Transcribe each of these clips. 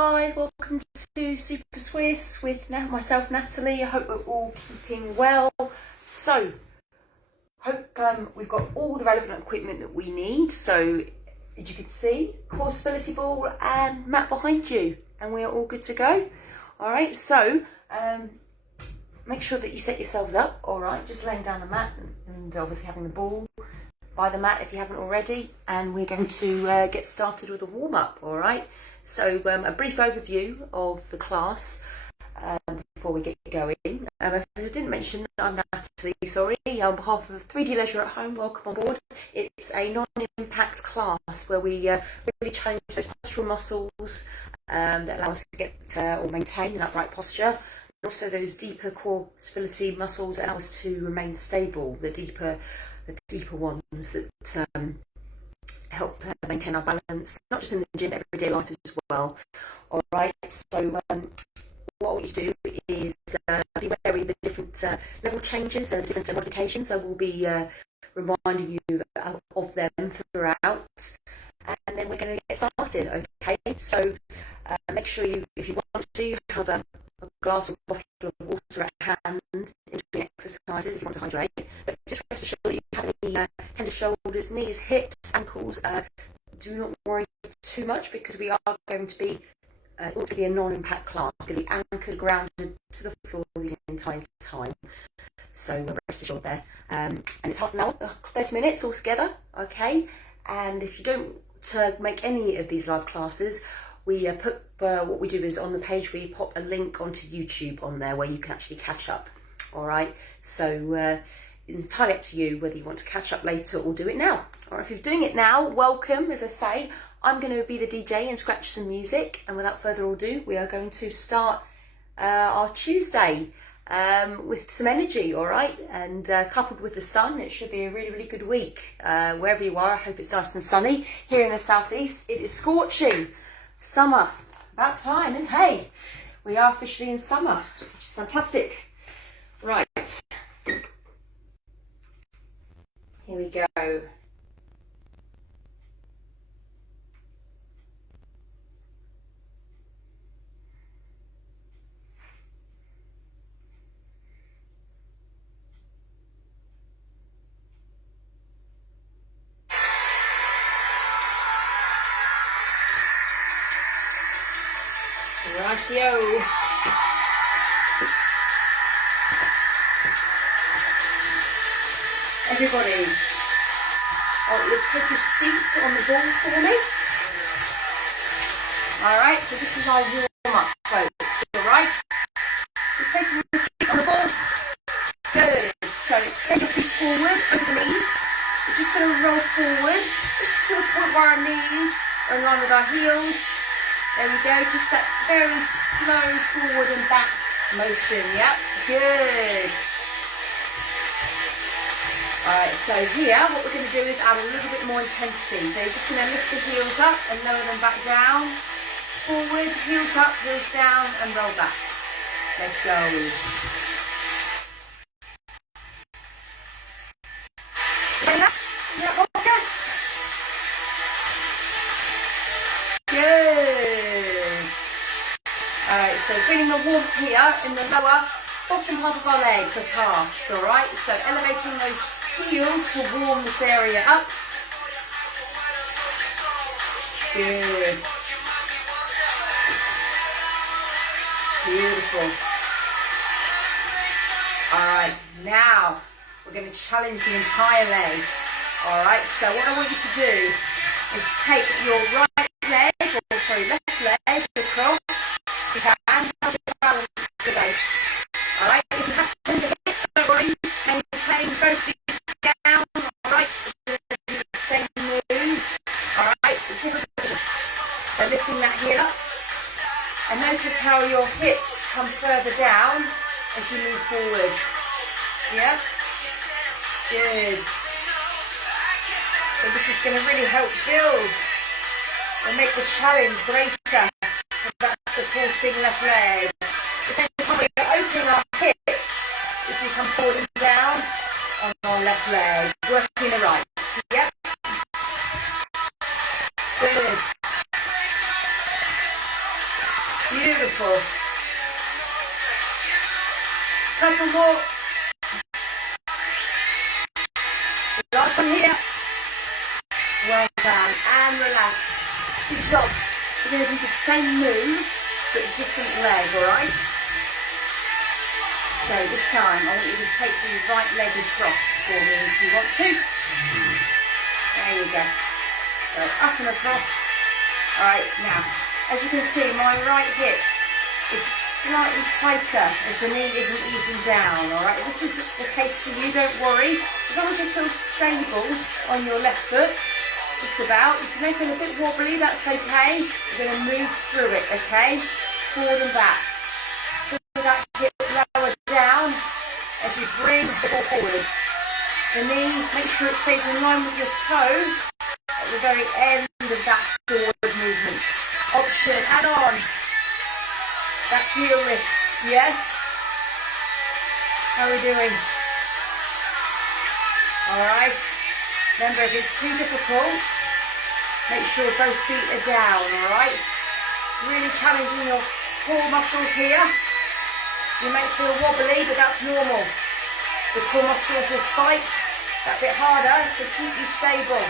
guys, welcome to Super Swiss with myself, Natalie. I hope we're all keeping well. So, hope we've got all the relevant equipment that we need. So, as you can see, core stability ball and mat behind you, and we are all good to go. All right, so make sure that you set yourselves up. All right, just laying down the mat and obviously having the ball by the mat if you haven't already, and we're going to get started with a warm-up. All right, so a brief overview of the class before we get going. If I didn't mention, I'm Natalie, sorry, on behalf of 3D Leisure at Home, welcome on board. It's a non-impact class where we really challenge those postural muscles that allow us to get or maintain an upright posture, and also those deeper core stability muscles that allow us to remain stable, the deeper ones that help maintain our balance, not just in the gym, everyday life as well. All right, so what we do is be wary of the different level changes and different modifications. So we'll be reminding you of them throughout, and then we're going to get started. Okay, so make sure if you want to, have a glass or bottle of water at hand in between exercises if you want to hydrate. But just rest assured that you have any tender shoulders, knees, hips, ankles. Do not worry too much, because we are going to be a non-impact class. It's going to be anchored, grounded to the floor the entire time. So rest assured there. And it's half an hour, 30 minutes altogether. Okay. And if you don't make any of these live classes, we put what we do is on the page we pop a link onto YouTube on there where you can actually catch up. All right, so it's entirely up to you whether you want to catch up later or do it now. Or if you're doing it now, welcome. As I say, I'm going to be the DJ and scratch some music, and without further ado, we are going to start our Tuesday with some energy. All right, and coupled with the sun, it should be a really good week wherever you are. I hope it's nice and sunny. Here in the southeast, it is scorching. Summer, about time, and hey, we are officially in summer, which is fantastic. Right, here we go. Rightio. Everybody, you'll take a seat on the ball for me. Alright, so this is our warm-up, folks. Alright, just taking a seat on the ball. Good. So extend your feet forward, over the knees. We're just going to roll forward, just to the point where our knees are in line with our heels. There you go, just that very slow forward and back motion. Yep, good. Alright, so here what we're going to do is add a little bit more intensity. So you're just going to lift the heels up and lower them back down. Forward, heels up, heels down, and roll back. Let's go. Good. Alright, so bringing the warmth here in the lower bottom half of our legs, the calves, alright? So elevating those heels to warm this area up. Good. Beautiful. Alright, now we're going to challenge the entire leg. Alright, so what I want you to do is take your left leg across. You can hold your balance today. Alright, if you have to move the hips, don't worry. Maintain both feet down. Alright, do the same move. Alright, different position. So lifting that heel up. And notice how your hips come further down as you move forward. Yeah? Good. So this is going to really help build and make the challenge greater for that supporting left leg. At the same time, we're opening our hips as we come forward and down on our left leg, working the right. Yep. Good. Beautiful. Couple more. Last one here. Well done. And relax. Good job. We're going to do the same move, but different leg, alright? So this time, I want you to take the right leg across for me if you want to. There you go. So up and across. Alright, now, as you can see, my right hip is slightly tighter as the knee isn't easing down, alright? This is the case for you, don't worry. As long as you feel stable on your left foot, just about. If you may feel a bit wobbly, that's okay. You're going to move through it, okay? Forward and back. Bring that hip lower down as you bring the ball forward. The knee, make sure it stays in line with your toe at the very end of that forward movement. Option, add on. That heel lifts, yes? How are we doing? Alright. Remember, if it's too difficult, make sure both feet are down, alright? Really challenging your core muscles here. You may feel wobbly, but that's normal. The core muscles will fight that bit harder to keep you stable.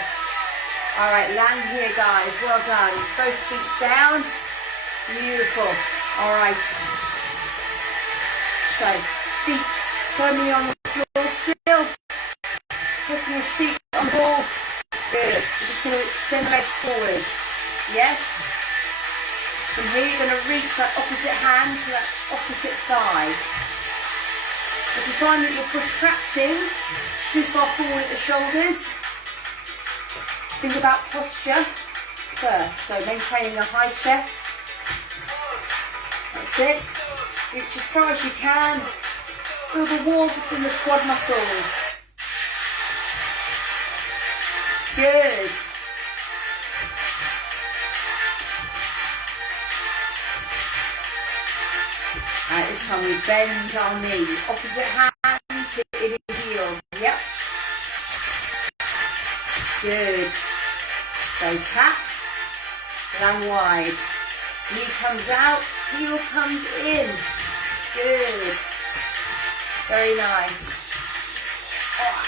Alright, land here, guys. Well done. Both feet down. Beautiful. Alright, so feet firmly on the floor still, taking a seat on the ball, good. You're just going to extend the leg forward, yes? From here you're going to reach that opposite hand to that opposite thigh. If you find that you're protracting too far forward at the shoulders, think about posture first, so maintaining a high chest. That's it. Reach as far as you can. Feel the warmth in the quad muscles. Good. Alright, this time we bend our knee. Opposite hand to in the heel. Yep. Good. So tap. Land wide. Knee comes out, heel comes in. Good. Very nice. Oh.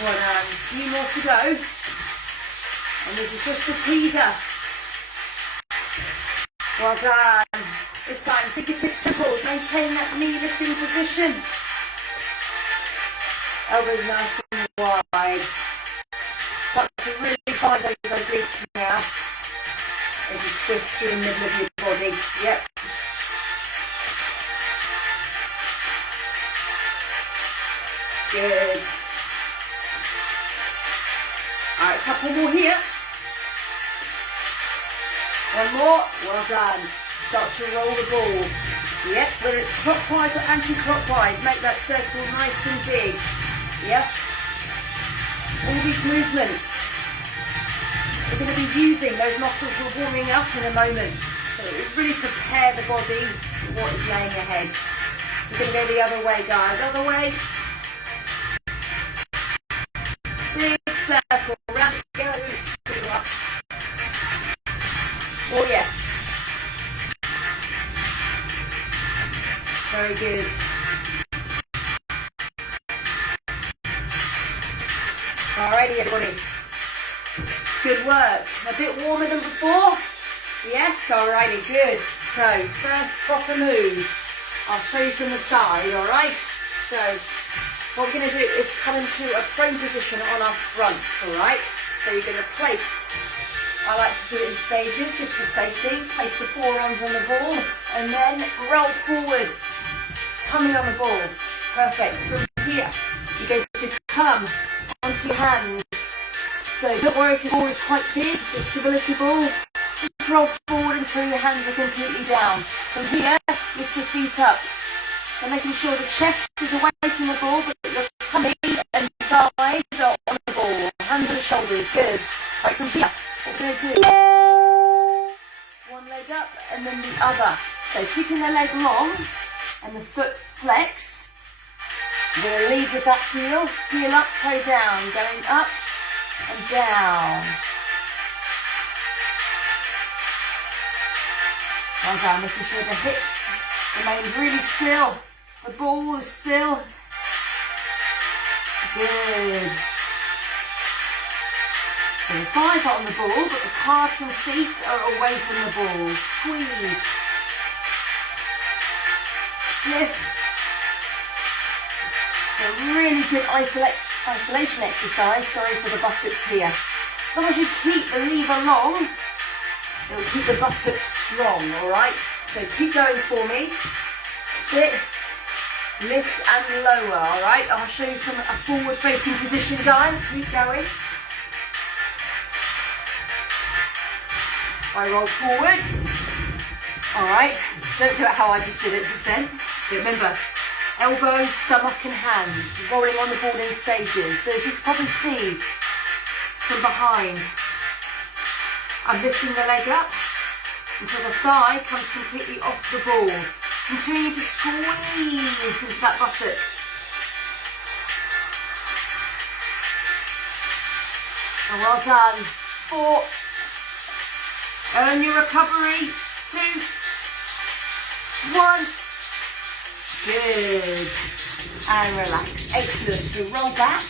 Well done. A few more to go. And this is just a teaser. Well done. This time, fingertips to balls. Maintain that knee lifting position. Elbows nice and wide. Start to really find those obliques now as you twist through the middle of your body. Yep. Good. Alright, a couple more here. One more. Well done. Start to roll the ball. Yep, whether it's clockwise or anti-clockwise, make that circle nice and big. Yes. All these movements, we're going to be using those muscles we're warming up in a moment. So we really prepare the body for what is laying ahead. We're going to go the other way, guys. Other way. Big circle. Round it goes. Oh, yes. Very good. Alrighty, everybody. Good work. A bit warmer than before? Yes, alrighty, good. So, first proper move. I'll show you from the side, alright? So, what we're going to do is come into a prone position on our front, alright? So you're going to place, I like to do it in stages just for safety. Place the forearms on the ball and then roll forward. Tummy on the ball. Perfect. From here, you're going to come onto your hands. So don't worry if your ball is quite big, the stability ball. Just roll forward until your hands are completely down. From here, lift your feet up. So making sure the chest is away from the ball, but your tummy and thighs are on the ball. Hands on the shoulders. Good. Right, from here, what we're going to do, one leg up and then the other. So keeping the leg long and the foot flex. We're going to lead with that heel up, toe down, going up and down. Well done, making sure the hips remain really still. The ball is still. Good. So the thighs are on the ball, but the calves and feet are away from the ball. Squeeze. Lift. So really good isolation exercise. Sorry for the buttocks here. As long as you keep the lever long, it will keep the buttocks strong, all right? So keep going for me. Sit, lift and lower, all right? I'll show you from a forward-facing position, guys. Keep going. I roll forward. All right. Don't do it how I just did it just then. But remember, elbows, stomach and hands, rolling on the ball in stages. So as you can probably see from behind, I'm lifting the leg up until the thigh comes completely off the ball. Continue to squeeze into that buttock. And well done. 4. Earn your recovery. 2. 1. Good. And relax. Excellent. So roll back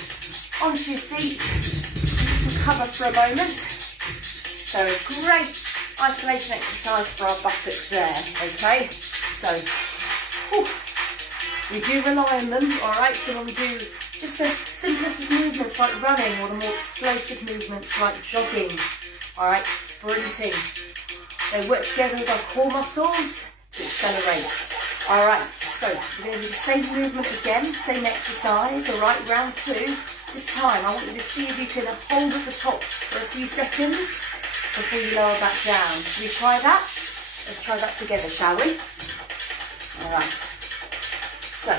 onto your feet. Just recover for a moment. So a great isolation exercise for our buttocks there. Okay. So we do rely on them. All right. So when we do just the simplest of movements like running, or the more explosive movements like jogging, all right, sprinting, they work together with our core muscles to accelerate. All right, so we're going to do the same movement again, same exercise. All right, round 2. This time I want you to see if you can hold at the top for a few seconds before you lower back down. Should we try that? Let's try that together, shall we? All right. So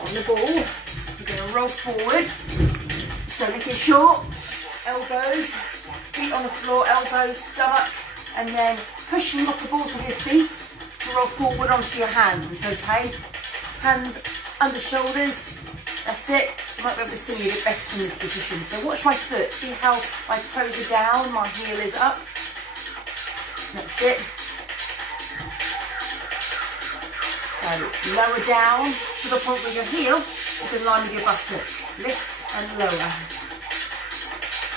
on the ball, we're going to roll forward. So making sure elbows, feet on the floor, elbows, stomach, and then pushing off the balls of your feet to roll forward onto your hands, okay? Hands under shoulders, that's it. You might be able to see me a bit better from this position. So watch my foot, see how my toes are down, my heel is up. That's it. So lower down to the point where your heel is in line with your buttock. Lift and lower.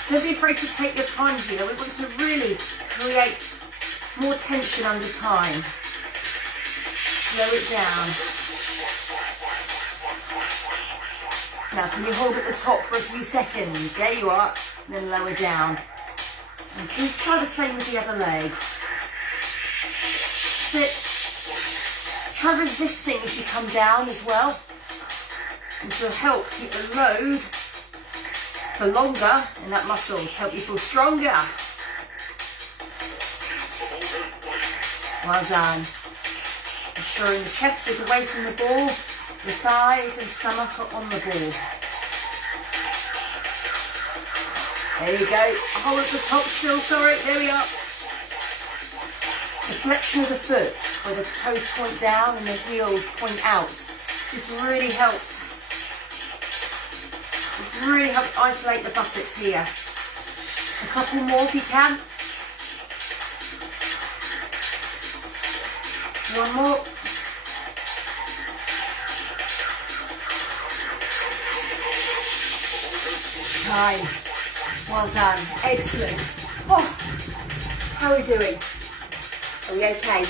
Don't be afraid to take your time here. We want to really create more tension under time. Slow it down. Now can you hold at the top for a few seconds? There you are. And then lower down. And do try the same with the other leg. Sit. Try resisting as you come down as well. And to help keep the load for longer in that muscle, to help you feel stronger. Well done. Ensuring the chest is away from the ball, the thighs and stomach are on the ball. There you go. Hold at the top still, sorry, there we are. The flexion of the foot, where the toes point down and the heels point out. This really helps. This really helps isolate the buttocks here. A couple more if you can. One more. Time. Well done. Excellent. Oh, how are we doing? Are we okay?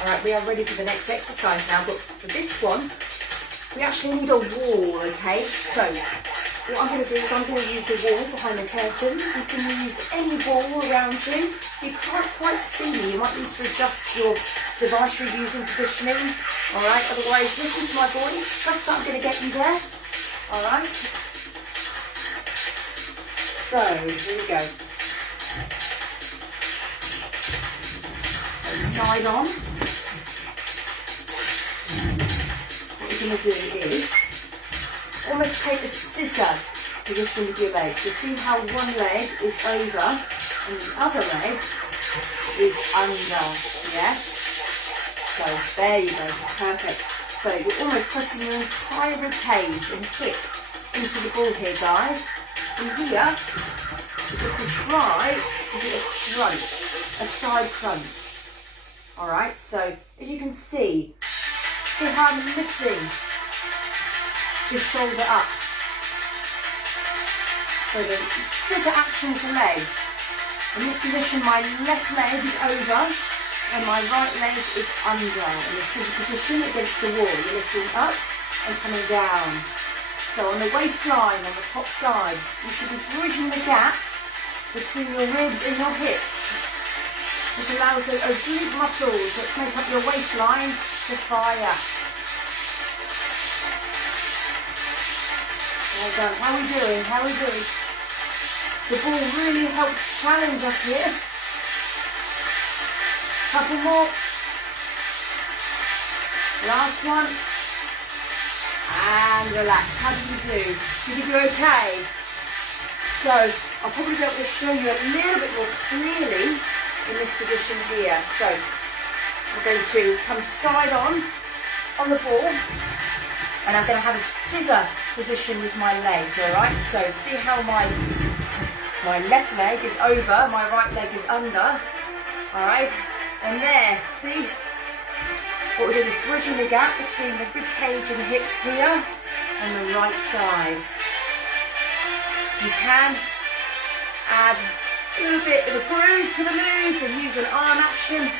All right, we are ready for the next exercise now, but for this one, we actually need a wall, okay? So what I'm going to do is I'm going to use a wall behind the curtains. You can use any wall around you. If you can't quite see me, you might need to adjust your device you're using, positioning. All right, otherwise listen to my voice. Trust that I'm going to get you there. All right. So here we go. So side on. What you're going to do is almost create a scissor position with your legs. So see how one leg is over and the other leg is under. Yes? So there you go. Perfect. So you're almost pressing your entire rib cage and hip into the ball here, guys. And here, If you can try, you do a crunch, a side crunch. All right, so as you can see how I'm lifting this shoulder up. So the scissor action with the legs. In this position, my left leg is over and my right leg is under. In the scissor position against the wall, you're lifting up and coming down. So on the waistline, on the top side, you should be bridging the gap between your ribs and your hips. This allows the oblique muscles that make up your waistline to fire. Well done. How are we doing? How are we doing? The ball really helps challenge us here. Couple more. Last one. And relax. How did you do? Did you do okay? So I'll probably be able to show you a little bit more clearly in this position here. So we're going to come side on the ball, and I'm going to have a scissor position with my legs, all right? So see how my left leg is over, my right leg is under, all right? And there, see? What we're doing is bridging the gap between the rib cage and hips here on the right side. You can add a little bit of a groove to the move and use an arm action,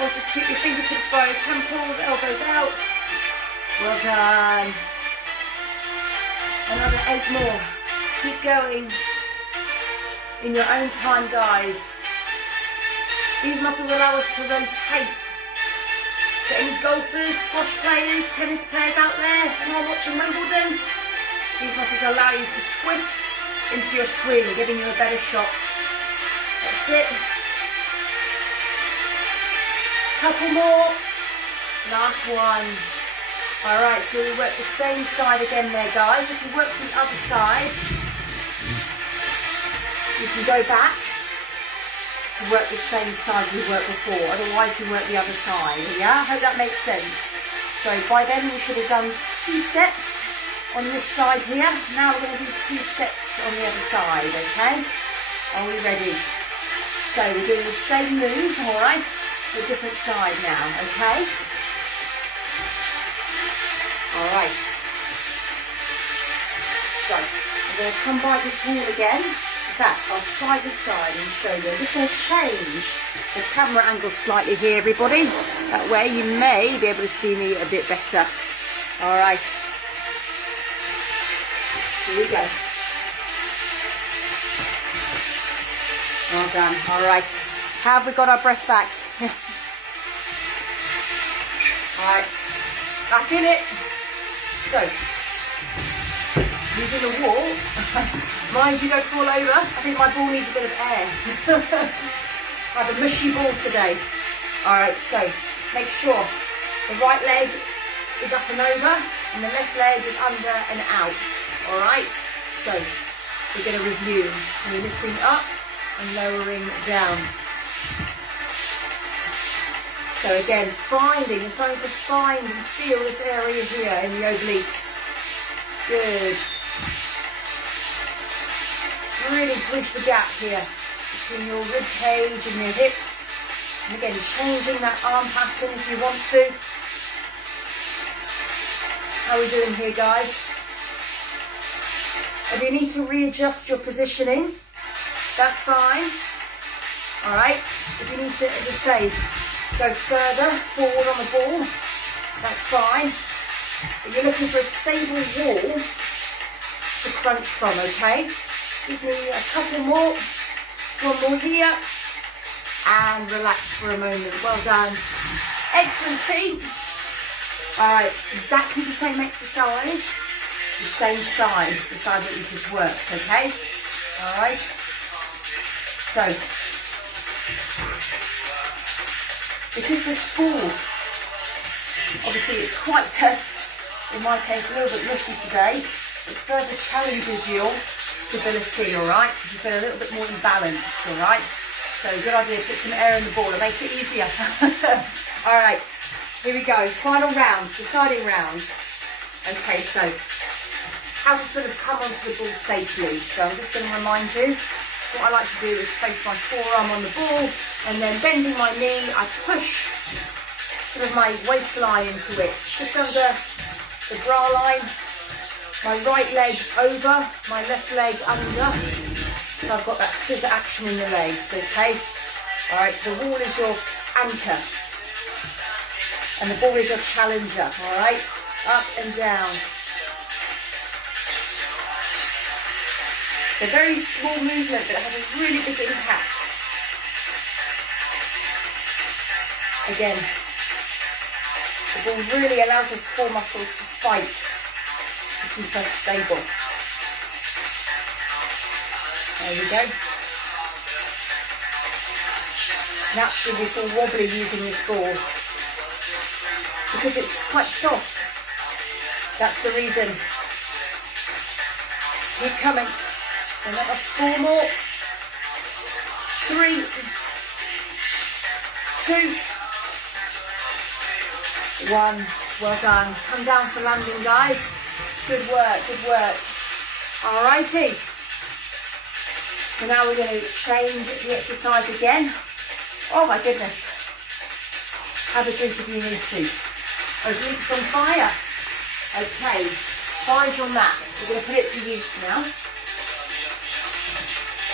or just keep your fingertips by your temples, elbows out. Well done. Another 8 more. Keep going in your own time, guys. These muscles allow us to rotate. So any golfers, squash players, tennis players out there who are watching Wimbledon, these muscles allow you to twist into your swing, giving you a better shot. That's it. Couple more. Last one. Alright, so we work the same side again there, guys. If you work the other side, you can go back to work the same side you worked before. Otherwise, you work the other side. Yeah, I hope that makes sense. So by then, we should have done 2 sets on this side here. Now we're going to do 2 sets on the other side, okay? Are we ready? So we're doing the same move, alright, but a different side now, okay? Alright. So, I'm going to come by this wall again. In fact, I'll try this side and show you. I'm just going to change the camera angle slightly here, everybody. That way you may be able to see me a bit better. Alright. Here we go. Well done. Alright. How have we got our breath back? Alright. Back in it. So, using the wall, mind you don't fall over. I think my ball needs a bit of air. I have a mushy ball today. Alright, so make sure the right leg is up and over and the left leg is under and out. Alright, so we're going to resume. So we're lifting up and lowering down. So again, you're starting to find and feel this area here in the obliques. Good. Really bridge the gap here between your rib cage and your hips. And again, changing that arm pattern if you want to. How are we doing here, guys? If you need to readjust your positioning, that's fine. All right. If you need to, as I say, go further forward on the ball, that's fine. But you're looking for a stable wall to crunch from, okay? Give me a couple more. One more here. And relax for a moment. Well done. Excellent, team. All right, exactly the same exercise, the same side, the side that we just worked, okay? All right. So, because this ball, obviously it's quite, in my case, a little bit mushy today, it further challenges your stability, all right? Because you feel a little bit more in balance, all right? So good idea, put some air in the ball, it makes it easier. All right, here we go, final round, deciding round. Okay, so how to sort of come onto the ball safely. So I'm just going to remind you, what I like to do is place my forearm on the ball and then bending my knee, I push sort of my waistline into it, just under the bra line, my right leg over, my left leg under. So I've got that scissor action in the legs, okay? All right, so the wall is your anchor and the ball is your challenger, all right? Up and down. A very small movement, but it has a really big impact. Again, the ball really allows those core muscles to fight, to keep us stable. There we go. Naturally we feel wobbly using this ball because it's quite soft. That's the reason. Keep coming. So another 4 more. 3, 2, 1. Well done. Come down for landing, guys. Good work, good work. Alrighty. So now we're going to change the exercise again. Oh my goodness. Have a drink if you need to. Obliques on fire. Okay. Find your mat. We're going to put it to use now.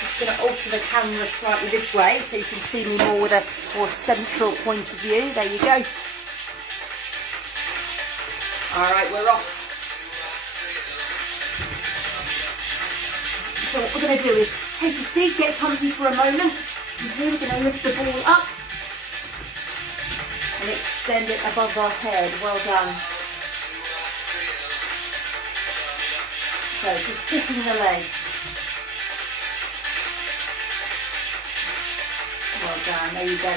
Just going to alter the camera slightly this way so you can see me more with a more central point of view. There you go. Alright, we're off. So what we're going to do is take a seat, get comfy for a moment. And here we're going to lift the ball up and extend it above our head. Well done. So just kicking the legs. Well done, there you go.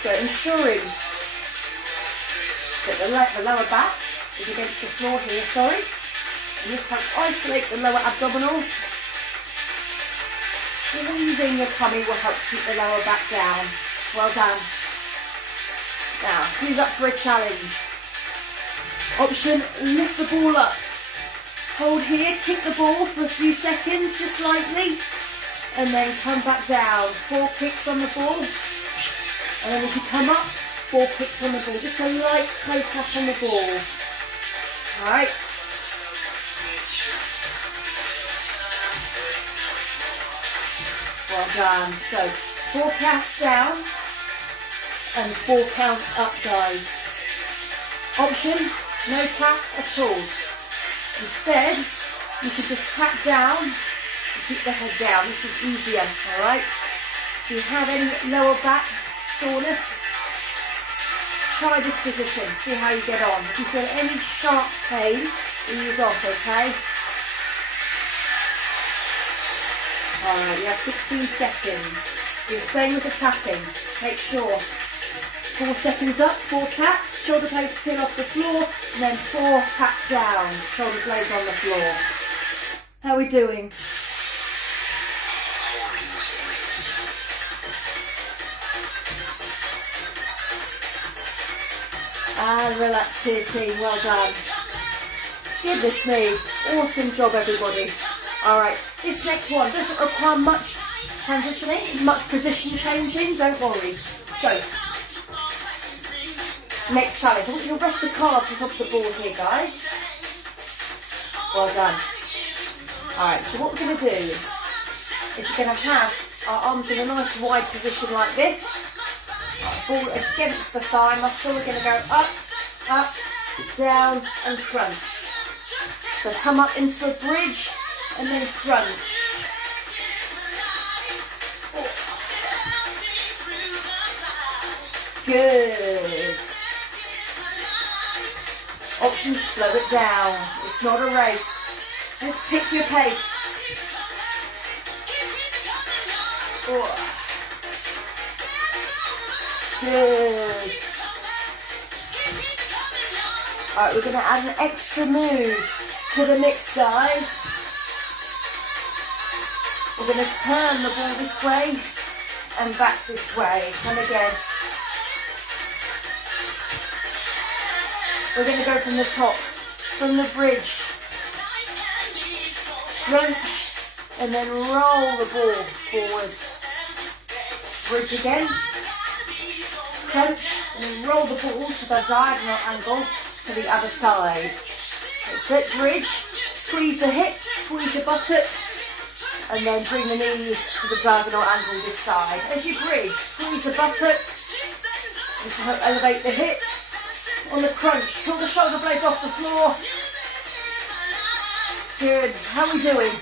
So ensuring that the lower back is against the floor here, sorry. And this helps isolate the lower abdominals. Squeezing your tummy will help keep the lower back down. Well done. Now, who's up for a challenge? Option, lift the ball up. Hold here, kick the ball for a few seconds, just slightly. And then come back down. 4 kicks on the ball. And then as you come up, 4 kicks on the ball. Just a light toe tap on the ball. Alright. Well done. So 4 counts down and 4 counts up, guys. Option, no tap at all. Instead, you can just tap down and keep the head down. This is easier, alright? If you have any lower back soreness, try this position, see how you get on. If you feel any sharp pain, ease off, okay? Alright, you have 16 seconds. You're staying with the tapping. Make sure 4 seconds up, 4 taps, shoulder blades peel off the floor, and then 4 taps down, shoulder blades on the floor. How are we doing? And relax here, team. Well done. Goodness me. Awesome job, everybody. Alright, this next one doesn't require much transitioning, much position changing, don't worry. So, next challenge. I want you to rest the calves on top of the ball here, guys. Well done. Alright, so what we're going to do is we're going to have our arms in a nice wide position like this. Ball against the thigh muscle. We're going to go up, up, down and crunch. So come up into a bridge and then crunch. Oh. Good. Option, slow it down. It's not a race. Just pick your pace. Oh. Good. Alright, we're going to add an extra move to the mix, guys. We're going to turn the ball this way and back this way. And again. We're going to go from the top, from the bridge. Crunch and then roll the ball forward. Bridge again, crunch, and then roll the ball to the diagonal angle to the other side. That's it, bridge, squeeze the hips, squeeze your buttocks, and then bring the knees to the diagonal angle this side. As you bridge, squeeze the buttocks, just help elevate the hips. On the crunch, pull the shoulder blades off the floor. Good, how are we doing?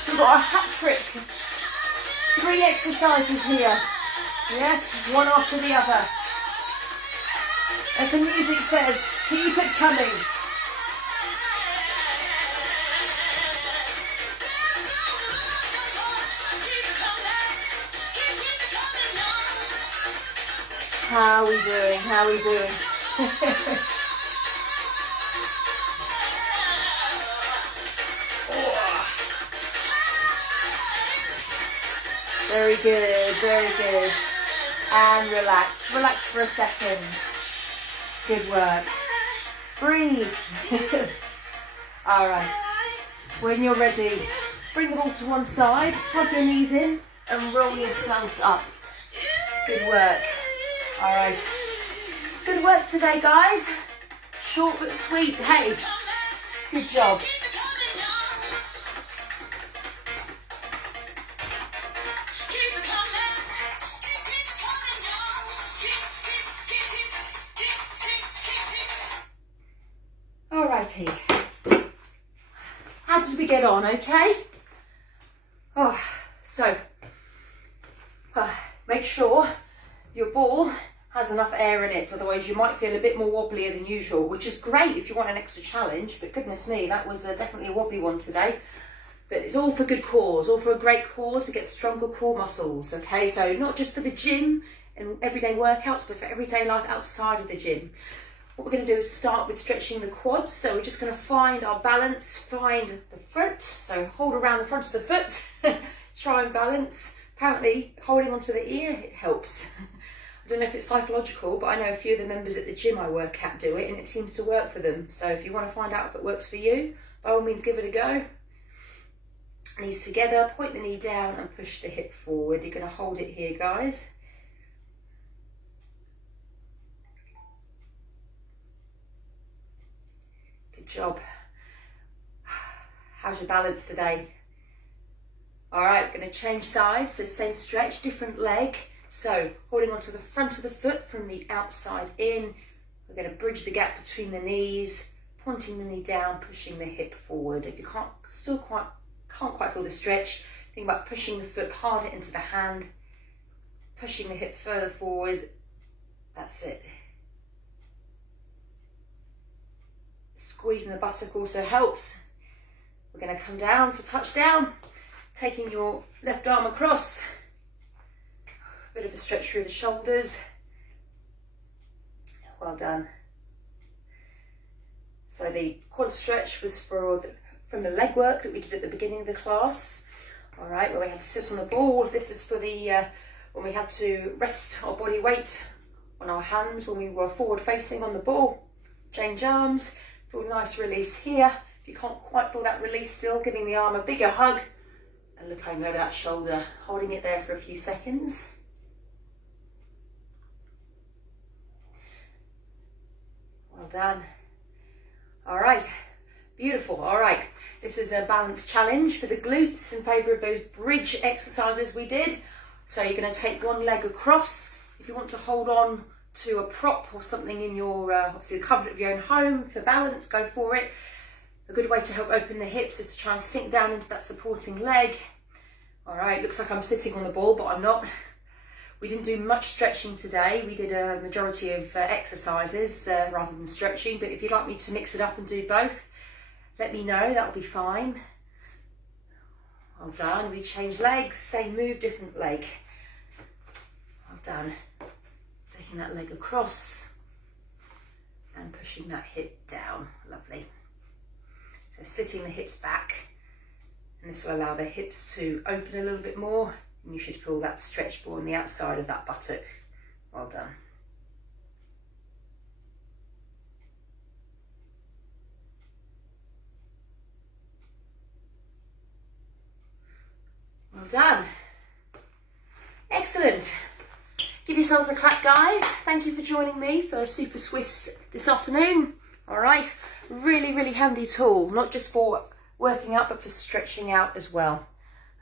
So we've got a hat trick. 3 exercises here. Yes, one after the other. As the music says, keep it coming. How are we doing? How are we doing? Very good, very good. And relax. Relax for a second. Good work. Breathe. All right. When you're ready, bring the ball to one side, plug your knees in and roll yourselves up. Good work. All right. Good work today, guys. Short but sweet. Hey, good job. Alrighty. How did we get on? Okay. Make sure your ball has enough air in it, otherwise you might feel a bit more wobblier than usual, which is great if you want an extra challenge, but goodness me, that was definitely a wobbly one today. But it's all for good cause, all for a great cause. We get stronger core muscles, okay? So not just for the gym and everyday workouts, but for everyday life outside of the gym. What we're going to do is start with stretching the quads. So we're just going to find our balance, find the front. So hold around the front of the foot, try and balance. Apparently holding onto the ear, it helps. I don't know if it's psychological, but I know a few of the members at the gym I work at do it and it seems to work for them. So if you want to find out if it works for you, by all means give it a go. Knees together, point the knee down and push the hip forward. You're going to hold it here, guys. Good job. How's your balance today? All right, we're going to change sides. So same stretch, different leg. So holding onto the front of the foot from the outside in. We're going to bridge the gap between the knees, pointing the knee down, pushing the hip forward. If you can't quite feel the stretch, think about pushing the foot harder into the hand, pushing the hip further forward. That's it. Squeezing the buttock also helps. We're going to come down for touchdown, taking your left arm across. Bit of a stretch through the shoulders. Well done. So the quad stretch was from the leg work that we did at the beginning of the class. All right, where we had to sit on the ball. This is for the when we had to rest our body weight on our hands when we were forward facing on the ball. Change arms. Feel a nice release here. If you can't quite feel that release still, giving the arm a bigger hug and looking over that shoulder, holding it there for a few seconds. Well done. All right, beautiful. All right, this is a balance challenge for the glutes in favour of those bridge exercises we did. So you're going to take one leg across. If you want to hold on to a prop or something in your, obviously the comfort of your own home for balance, go for it. A good way to help open the hips is to try and sink down into that supporting leg. All right, looks like I'm sitting on the ball, but I'm not. We didn't do much stretching today. We did a majority of exercises rather than stretching, but if you'd like me to mix it up and do both, let me know, that'll be fine. Well done. We change legs, same move, different leg. Well done. Taking that leg across and pushing that hip down. Lovely. So sitting the hips back, and this will allow the hips to open a little bit more, and you should feel that stretch ball on the outside of that buttock. Well done. done. Excellent. Give yourselves a clap, guys. Thank you for joining me for Super Swiss this afternoon. All right, really, really handy tool, not just for working out, but for stretching out as well.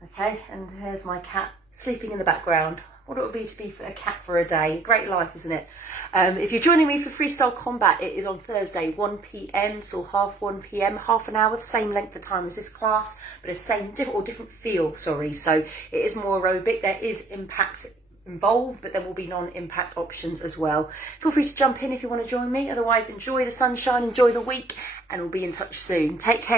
Okay, and here's my cat sleeping in the background. What it would be to be a cat for a day. Great life, isn't it? If you're joining me for Freestyle Combat, it is on Thursday, 1 p.m. till 1 p.m, half an hour, the same length of time as this class, but a different feel, sorry. So it is more aerobic. There is impact involved, but there will be non-impact options as well. Feel free to jump in if you want to join me. Otherwise, enjoy the sunshine, enjoy the week, and we'll be in touch soon. Take care.